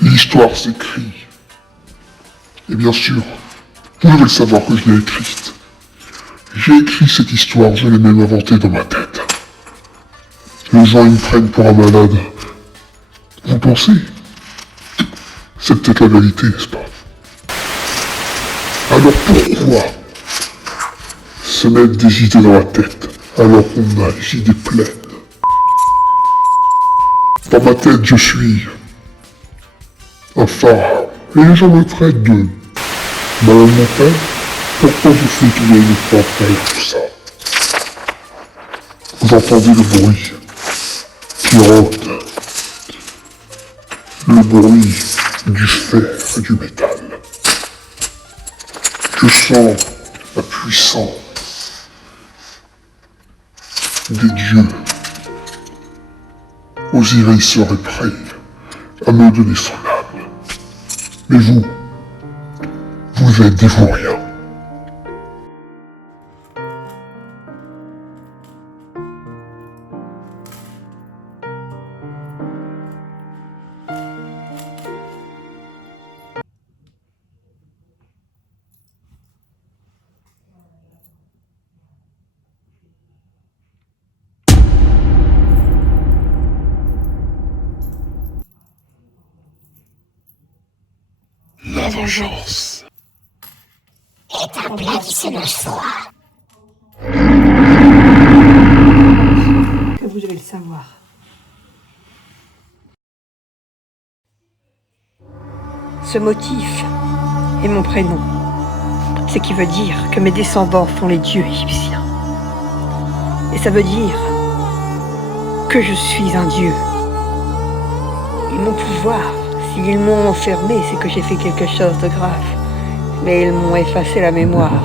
L'histoire s'écrit. Et bien sûr, vous devez savoir que je l'ai écrite. J'ai écrit cette histoire, je l'ai même inventée dans ma tête. Les gens ils me prennent pour un malade. Vous pensez? C'est peut-être la vérité, n'est-ce pas? Alors pourquoi se mettre des idées dans la tête alors qu'on a les idées pleines? Dans ma tête, je suis un phare. Et les gens me traitent de malade mental. Pourquoi je sais qu'il y a une histoire derrière tout ça? Vous entendez le bruit qui rôde. Le bruit du fer et du métal. Je sens la puissance des dieux. Osiris serait prêt à me donner son âme. Mais vous êtes des vauriens. La vengeance est un plat qui se mange froid. Que vous devez le savoir. Ce motif est mon prénom, ce qui veut dire que mes descendants sont les dieux égyptiens. Et ça veut dire que je suis un dieu. Et mon pouvoir, s'ils m'ont enfermé, c'est que j'ai fait quelque chose de grave. Mais ils m'ont effacé la mémoire.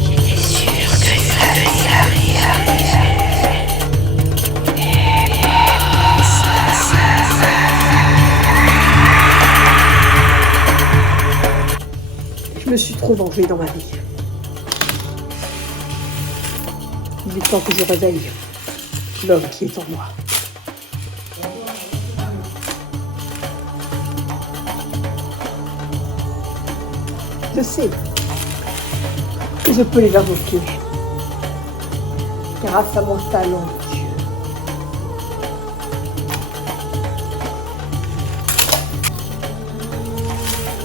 J'étais sûre que ça allait arriver. Je me suis trop vengée dans ma vie. Il est temps que je réveille l'homme qui est en moi. Je sais que je peux les invoquer grâce à mon talent de Dieu.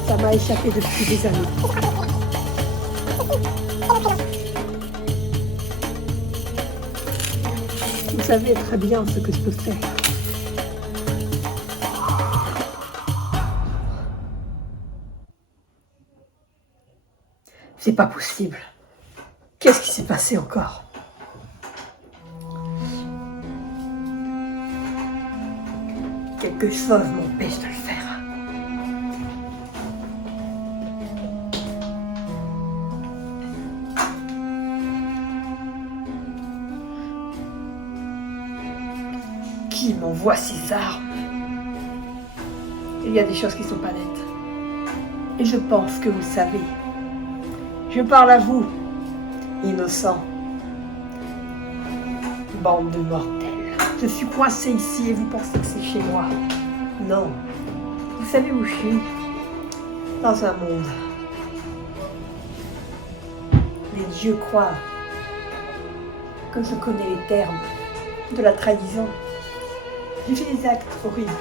Ça m'a échappé depuis des années. Vous savez très bien ce que je peux faire. C'est pas possible. Qu'est-ce qui s'est passé encore? Quelque chose m'empêche de le faire. Qui m'envoie ces armes? Il y a des choses qui sont pas nettes. Et je pense que vous le savez. Je parle à vous, innocents. Bande de mortels. Je suis coincé ici et vous pensez que c'est chez moi. Non. Vous savez où je suis? Dans un monde. Les dieux croient que je connais les termes de la trahison. J'ai fait des actes horribles.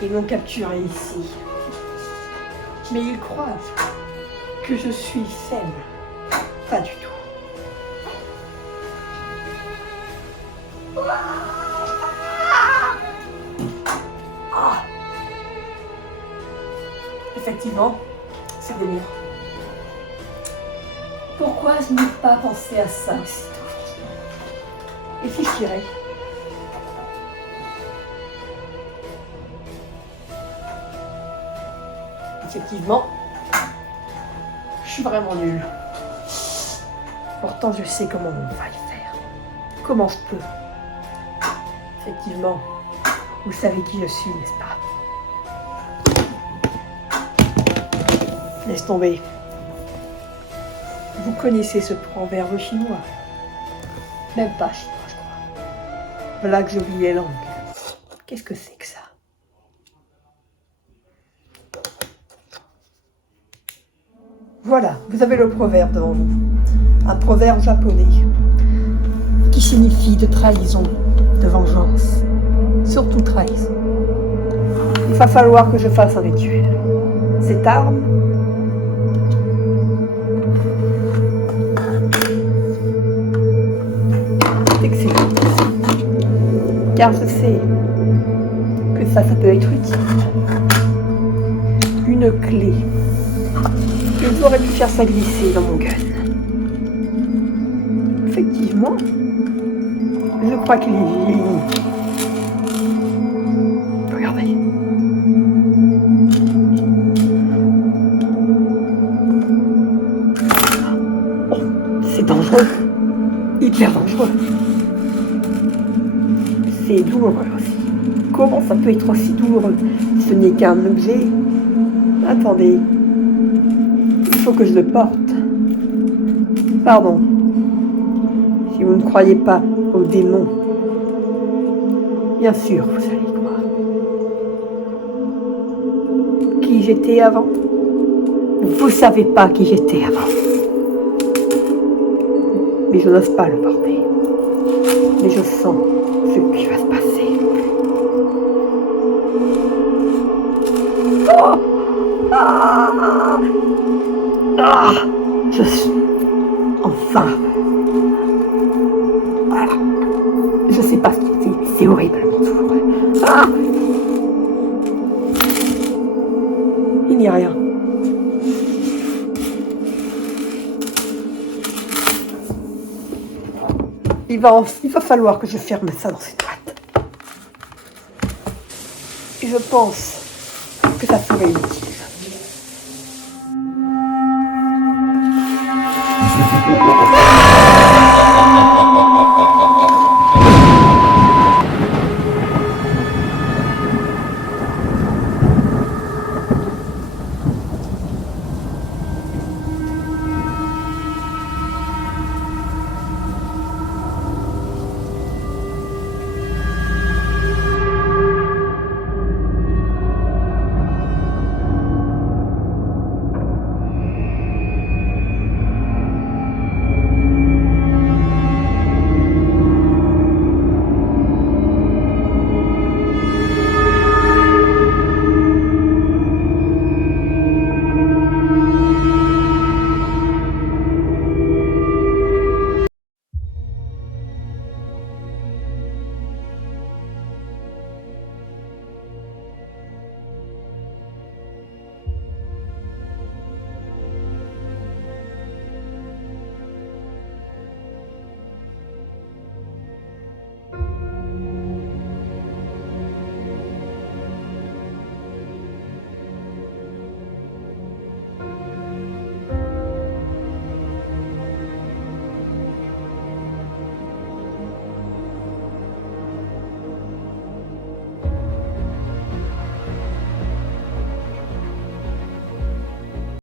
Ils m'ont capturé ici. Mais ils croient que je suis faible. Pas du tout. Ah. Effectivement, c'est délire. Pourquoi je n'ai pas pensé à ça aussitôt? Et si je tirais? Effectivement, je suis vraiment nulle. Pourtant, je sais comment on va le faire. Comment je peux? Effectivement, vous savez qui je suis, n'est-ce pas? Laisse tomber. Vous connaissez ce proverbe chinois? Même pas chinois, je crois. Voilà que j'oublie les langues. Qu'est-ce que c'est que ça? Voilà, vous avez le proverbe devant vous. Un proverbe japonais qui signifie de trahison, de vengeance, surtout trahison. Il va falloir que je fasse un rituel. Cette arme, c'est excellent. Car je sais que ça peut être utile. Une clé. J'aurais pu faire ça glisser dans mon gun. Effectivement, je crois qu'il est vieilli. Regardez. Oh, c'est dangereux. Hyper dangereux. C'est douloureux aussi. Comment ça peut être aussi douloureux? Ce n'est qu'un objet. Attendez. Il faut que je le porte. Pardon. Si vous ne croyez pas aux démons, bien sûr, vous allez y croire. Qui j'étais avant? Vous savez pas qui j'étais avant. Mais je n'ose pas le porter. Mais je sens ce qui va se passer. Oh! Ah! Ah! Je suis... Enfin! Voilà. Je sais pas ce qu'il dit, mais c'est horriblement douloureux. Ah! Il n'y a rien. Il va falloir que je ferme ça dans cette boîte. Et je pense que ça serait utile.